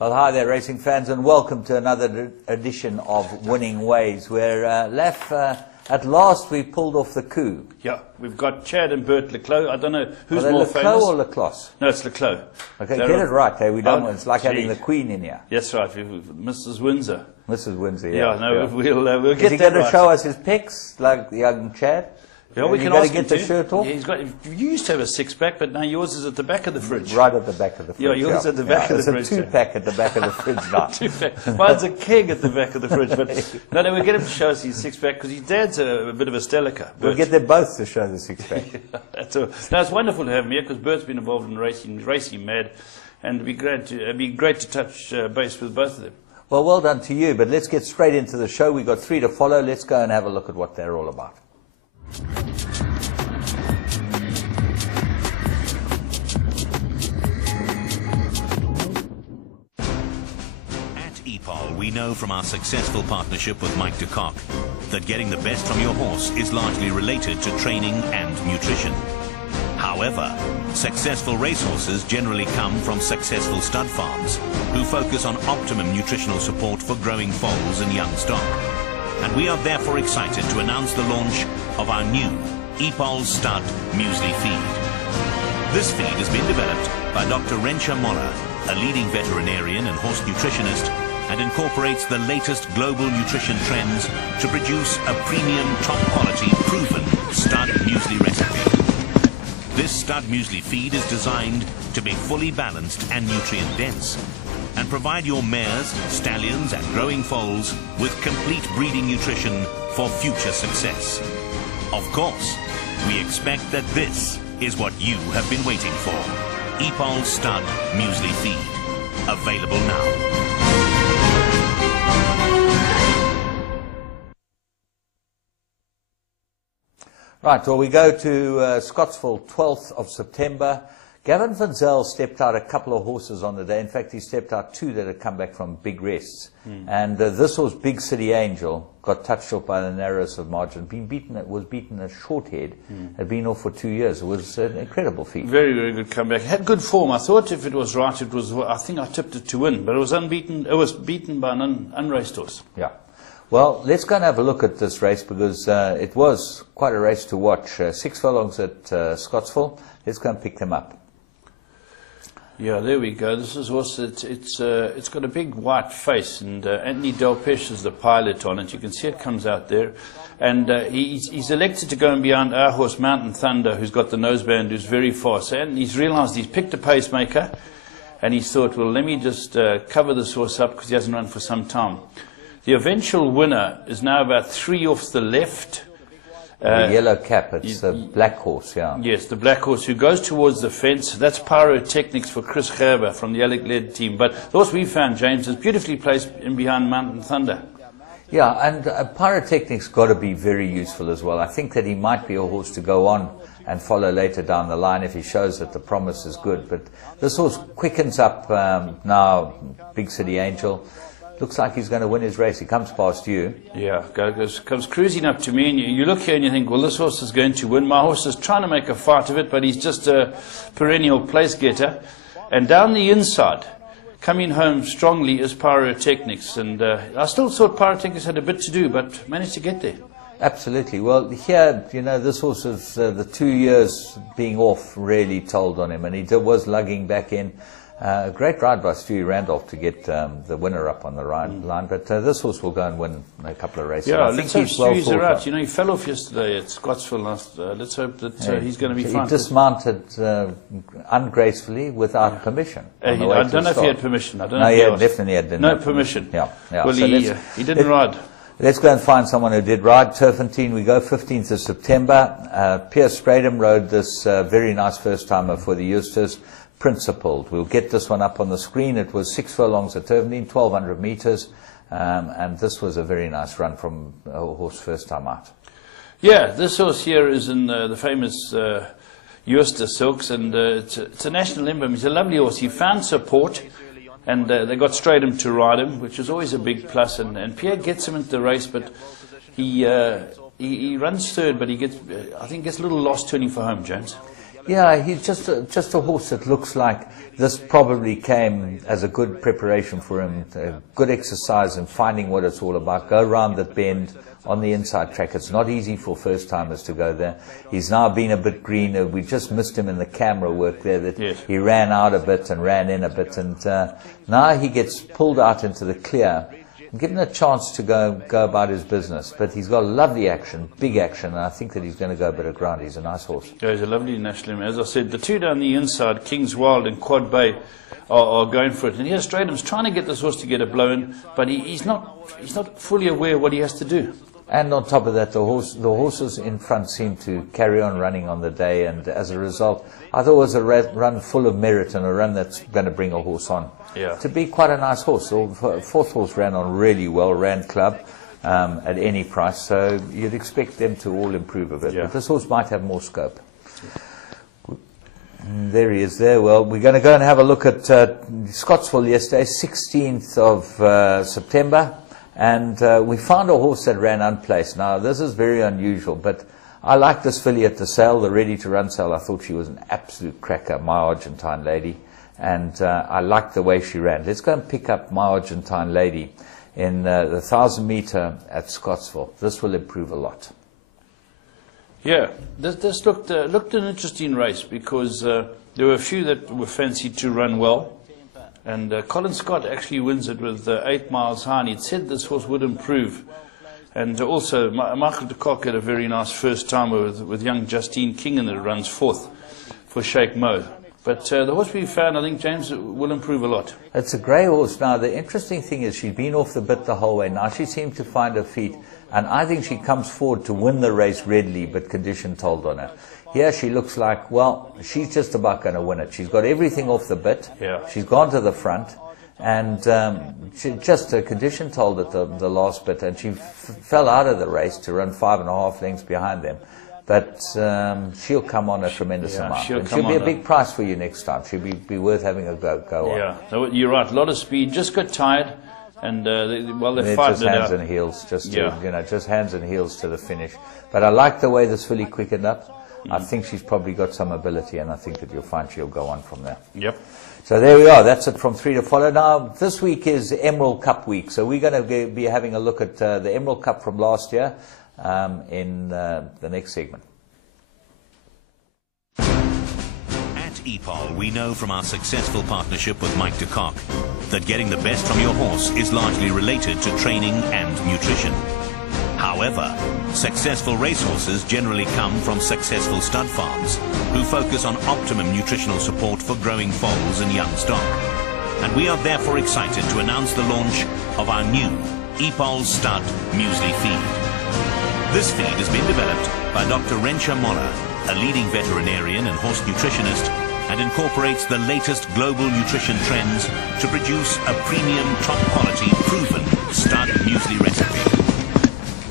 Well, hi there, racing fans, and welcome to another edition of Winning Ways, where, Laf, at last we pulled off the coup. Yeah, we've got Chad and Bert Leclos. I don't know who's more Leclos famous. or Leclos? No, it's Leclos. Okay, get it right, hey? We don't. It's like having gee. the Queen in here. That's right, Mrs. Windsor. Mrs. Windsor, Yeah, yeah. no, we'll Is get he that going to right. show us his pecs, like the young Chad? Yeah, we you can got ask to him get the to. shirt off? Yeah, you used to have a six-pack, but now yours is at the back of the fridge. Right at the back of the fridge. Yeah, yours at the back of the fridge. It's a two-pack at the back of the fridge now. Two-pack. Mine's a keg at the back of the fridge. But no, we get him to show us his six-pack because his dad's a bit of a Stelica. We'll get them both to show the six-pack. That's all. No, it's wonderful to have him here because Bert's been involved in racing mad, and it'd be great to touch base with both of them. Well, well done to you, but let's get straight into the show. We've got 3 to follow. Let's go and have a look at what they're all about. We know from our successful partnership with Mike de Kock that getting the best from your horse is largely related to training and nutrition. However, successful racehorses generally come from successful stud farms who focus on optimum nutritional support for growing foals and young stock. And we are therefore excited to announce the launch of our new EPOL Stud Muesli Feed. This feed has been developed by Dr. Rensha Moller, a leading veterinarian and horse nutritionist, and incorporates the latest global nutrition trends to produce a premium, top-quality, proven stud muesli recipe. This stud muesli feed is designed to be fully balanced and nutrient-dense and provide your mares, stallions and growing foals with complete breeding nutrition for future success. Of course, we expect that this is what you have been waiting for. EPOL Stud Muesli Feed. Available now. Right, well, we go to Scottsville, 12th of September. Gavin Van Zyl stepped out a couple of horses on the day. In fact, he stepped out 2 that had come back from big rests. And this was Big City Angel, got touched off by the narrowest of margin, was beaten a short head, had been off for 2 years. It was an incredible feat. Very, very good comeback. Had good form. I thought if it was right, I think I tipped it to win, but it was unbeaten. It was beaten by an unraced horse. Yeah. Well, let's go and have a look at this race because it was quite a race to watch. 6 furlongs at Scottsville. Let's go and pick them up. Yeah, there we go. This is horse. It's got a big white face, and Anthony Delpeche is the pilot on it. You can see it comes out there, and he's elected to go and behind our horse Mountain Thunder, who's got the noseband, who's very fast. And he's realised he's picked a pacemaker, and he's thought, well, let me just cover this horse up because he hasn't run for some time. The eventual winner is now about 3 off the left. The yellow cap, it's the black horse, yeah. Yes, the black horse who goes towards the fence. That's Pyrotechnics for Chris Gerber from the Alec-led team. But the horse we found, James, is beautifully placed in behind Mountain Thunder. Yeah, and Pyrotechnics got to be very useful as well. I think that he might be a horse to go on and follow later down the line if he shows that the promise is good. But this horse quickens up now, Big City Angel. Looks like he's going to win his race. He comes past you. Yeah, comes cruising up to me, and you look here and you think, well, this horse is going to win. My horse is trying to make a fight of it, but he's just a perennial place getter. And down the inside, coming home strongly, is Pyrotechnics. And I still thought Pyrotechnics had a bit to do, but managed to get there. Absolutely. Well, here, you know, this horse is the 2 years being off really told on him, and he was lugging back in. A great ride by Stewie Randolph to get the winner up on the line, but this horse will go and win a couple of races. Yeah, I let's think hope he's Stewie's right. You know, he fell off yesterday at Scottsville last. Let's hope that he's going to be fine. He dismounted ungracefully without permission. I don't know if he had permission. I don't know no, if he he definitely had no permission. Yeah. Well, so he didn't ride. Let's go and find someone who did ride. Turpentine, we go 15th of September. Pierce Stradham rode this very nice first-timer for the Eusters. Principled. We'll get this one up on the screen. It was 6 furlongs at Turpentine, 1,200 meters, and this was a very nice run from a horse first time out. Yeah, this horse here is in the famous Euster Silks, and it's a national emblem. He's a lovely horse. He found support, and they got Stradham to ride him, which is always a big plus. And Pierre gets him into the race, but he runs third, but he gets, I think, gets a little lost turning for home, James. Yeah, he's just a horse that looks like this probably came as a good preparation for him, a good exercise in finding what it's all about. Go around that bend on the inside track. It's not easy for first-timers to go there. He's now been a bit greener. We just missed him in the camera work there. That yes. He ran out a bit and ran in a bit, and now he gets pulled out into the clear and given a chance to go about his business. But he's got lovely action, big action, and I think that he's going to go a bit of ground. He's a nice horse. Yeah, he's a lovely national. As I said, the two down the inside, King's Wild and Quad Bay, are going for it. And here Stradham's trying to get this horse to get a blow in, but he's not fully aware what he has to do. And on top of that, the horses in front seem to carry on running on the day, and as a result, I thought it was a run full of merit and a run that's going to bring a horse on. Yeah. To be quite a nice horse. The fourth horse ran on really well, ran club at any price, so you'd expect them to all improve a bit. Yeah. But this horse might have more scope. There he is there. Well, we're going to go and have a look at Scottsville yesterday, 16th of September. And we found a horse that ran unplaced. Now, this is very unusual, but I like this filly at the sale, the ready-to-run sale. I thought she was an absolute cracker, my Argentine lady. And I liked the way she ran. Let's go and pick up my Argentine lady in the 1,000-meter at Scottsville. This will improve a lot. Yeah, this looked an interesting race because there were a few that were fancied to run well. And Colin Scott actually wins it with 8 miles high, and he'd said this horse would improve. And also, Michael de Kock had a very nice first time with young Justine King, and it runs 4th for Sheikh Mo. But the horse we found, I think, James, will improve a lot. It's a grey horse. Now, the interesting thing is she's been off the bit the whole way. Now she seemed to find her feet, and I think she comes forward to win the race readily, but condition told on her. Here she looks like, well, she's just about going to win it. She's got everything off the bit. Yeah. She's gone to the front. And she just a condition told at the last bit. And she fell out of the race to run 5.5 lengths behind them. But she'll come on a tremendous amount. She'll be a big price for you next time. She'll be worth having a go on. Yeah, no, you're right. A lot of speed. Just got tired. And they're fighting just it hands out. and heels, just Yeah. just hands and heels to the finish. But I like the way this filly quickened up. I think she's probably got some ability, and I think that you'll find she'll go on from there. Yep. So there we are. That's it from 3 to follow. Now, this week is Emerald Cup week, so we're going to be having a look at the Emerald Cup from last year in the next segment. At EPOL, we know from our successful partnership with Mike de Kock that getting the best from your horse is largely related to training and nutrition. However, successful racehorses generally come from successful stud farms who focus on optimum nutritional support for growing foals and young stock. And we are therefore excited to announce the launch of our new EPOL Stud Muesli Feed. This feed has been developed by Dr. Rensha Moller, a leading veterinarian and horse nutritionist, and incorporates the latest global nutrition trends to produce a premium, top-quality, proven stud muesli recipe.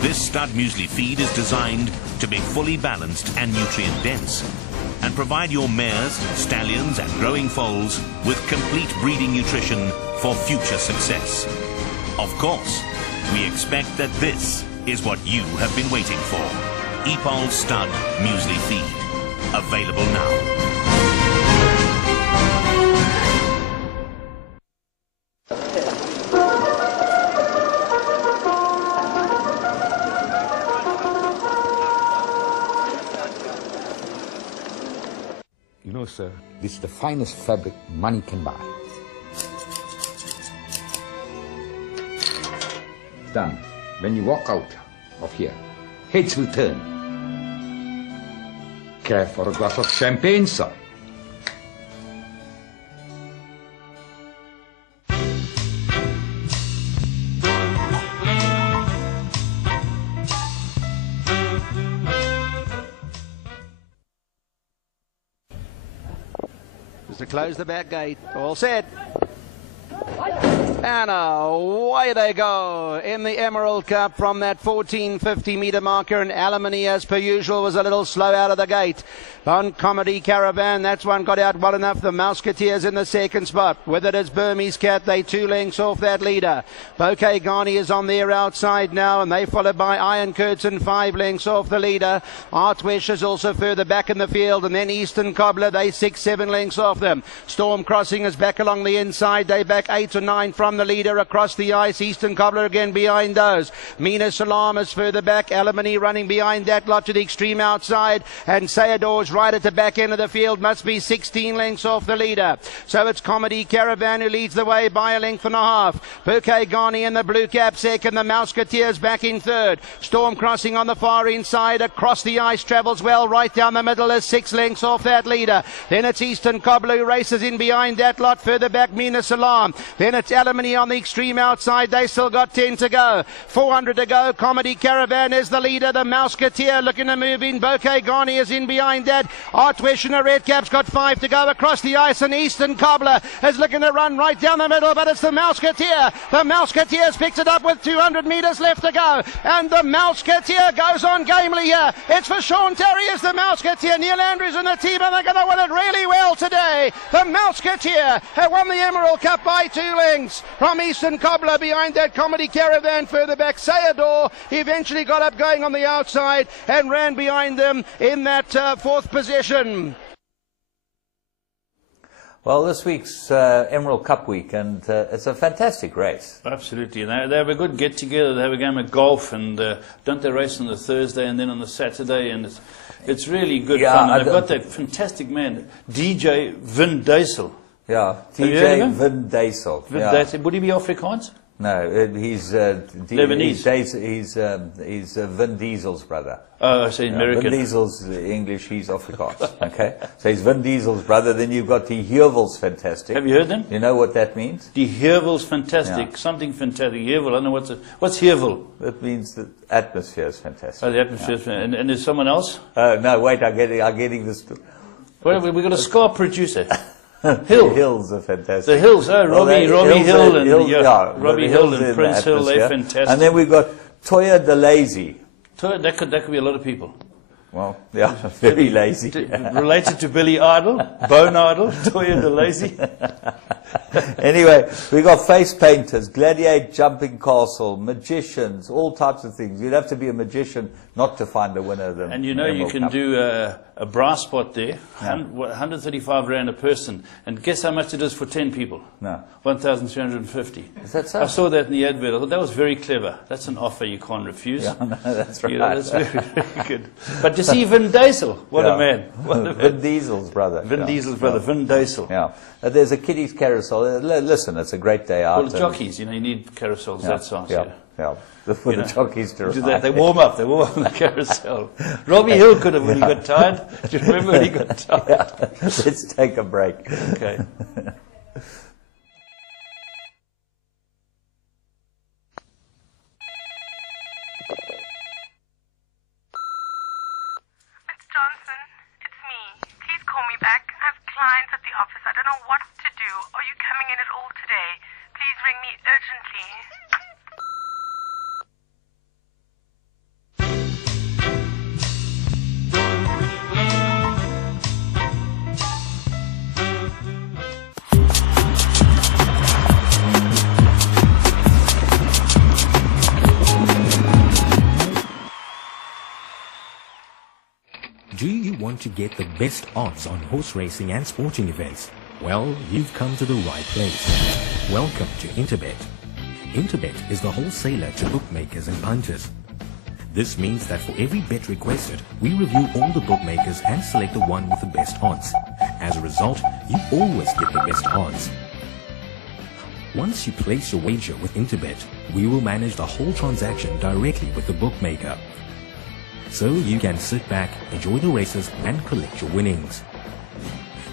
This stud muesli feed is designed to be fully balanced and nutrient-dense and provide your mares, stallions and growing foals with complete breeding nutrition for future success. Of course, we expect that this is what you have been waiting for. EPOL Stud Muesli Feed. Available now. You know, sir, this is the finest fabric money can buy. Done. When you walk out of here, heads will turn. Care for a glass of champagne, sir? Just to close the back gate. All set. And away they go in the Emerald Cup from that 1450 metre marker. And Alimony, as per usual, was a little slow out of the gate. On Comedy Caravan, that's one got out well enough. The Musketeers in the second spot. With it is Burmese Cat. They 2 lengths off that leader. Bouquet Ghani is on their outside now, and they followed by Iron Curtain 5 lengths off the leader. Artwish is also further back in the field, and then Eastern Cobbler, they 6-7 lengths off them. Storm Crossing is back along the inside. They back 8 or 9 from the leader across the ice. Eastern Cobbler again behind those. Mina Salam is further back. Alimony running behind that lot to the extreme outside, and Sayador's right at the back end of the field, must be 16 lengths off the leader. So it's Comedy Caravan who leads the way by a length and a half. Bouquet Ghani in the blue cap second. The Musketeers back in third. Storm Crossing on the far inside. Across the ice, travels well. Right down the middle is 6 lengths off that leader. Then it's Eastern Cobbler who races in behind that lot. Further back, Mina Salam. Then it's Alimony on the extreme outside. They still got 10 to go. 400 to go. Comedy Caravan is the leader. The Musketeer looking to move in. Bouquet Ghani is in behind that. Artwish in a red cap's got 5 to go across the ice, and Eastern Cobbler is looking to run right down the middle, but it's the Musketeer. The Musketeer's picked it up with 200 metres left to go, and the Musketeer goes on gamely here. It's for Sean Terry as the Musketeer. Neil Andrews and the team, and they're going to win it really well today. The Musketeer have won the Emerald Cup by 2 lengths from Eastern Cobbler. Behind that, Comedy Caravan further back. Sayador eventually got up going on the outside and ran behind them in that 4th position. Well, this week's Emerald Cup week, and it's a fantastic race. Absolutely. And they have a good get-together. They have a game of golf, and don't they race on the Thursday and then on the Saturday? And it's really good fun. And they've got that fantastic man, DJ Vin Diesel. Yeah, DJ Vin Diesel. Vin Diesel. Would he be Afrikaans? No, he's Lebanese. He's Vin Diesel's brother. Oh, I say American. Vin Diesel's English, he's Afrikaans. Okay, so he's Vin Diesel's brother. Then you've got the Heuvels, fantastic. Have you heard them? You know what that means? The Heuvels, fantastic. Yeah. Something fantastic. Heuvel, I don't know what's Heuvel. It means the atmosphere is fantastic. Oh, the atmosphere is fantastic. And there's someone else? No, wait, I'm getting this. Well, we've got a Scar producer. Hill. The Hills are fantastic. The Hills, Robbie Hill and Robbie Hill and Prince Hill, they're fantastic. And then we've got Toya the Lazy. That could be a lot of people. Well, yeah, very lazy. Related to Billy Idol, Bone Idol, Toya the Lazy. Anyway, we got face painters, gladiator jumping castle, magicians, all types of things. You'd have to be a magician not to find the winner of them. And you know you can do a brass spot there, 135 Rand a person. And guess how much it is for 10 people? No. 1,350. Is that so? I saw that in the advert. I thought that was very clever. That's an offer you can't refuse. Yeah, no, that's right. You know, that's very, very good. But to see Vin Diesel, what a man. Vin Diesel's brother. Vin Diesel's brother, Vin Diesel. Yeah. There's a kiddies carousel. Listen, it's a great day out. Well, the jockeys, you need carousels that size. Yeah. For the jockeys to ride. They warm up on the carousel. Robbie Hill could have when he got tired. Do you remember when he got tired? Yeah. Let's take a break. Okay. Clients at the office. I don't know what to do. Are you coming in at all today? Please ring me urgently. Do you want to get the best odds on horse racing and sporting events? Well, you've come to the right place. Welcome to Interbet. Interbet is the wholesaler to bookmakers and punters. This means that for every bet requested, we review all the bookmakers and select the one with the best odds. As a result, you always get the best odds. Once you place your wager with Interbet, we will manage the whole transaction directly with the bookmaker. So you can sit back, enjoy the races, and collect your winnings.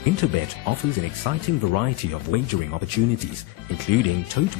Interbet offers an exciting variety of wagering opportunities, including tote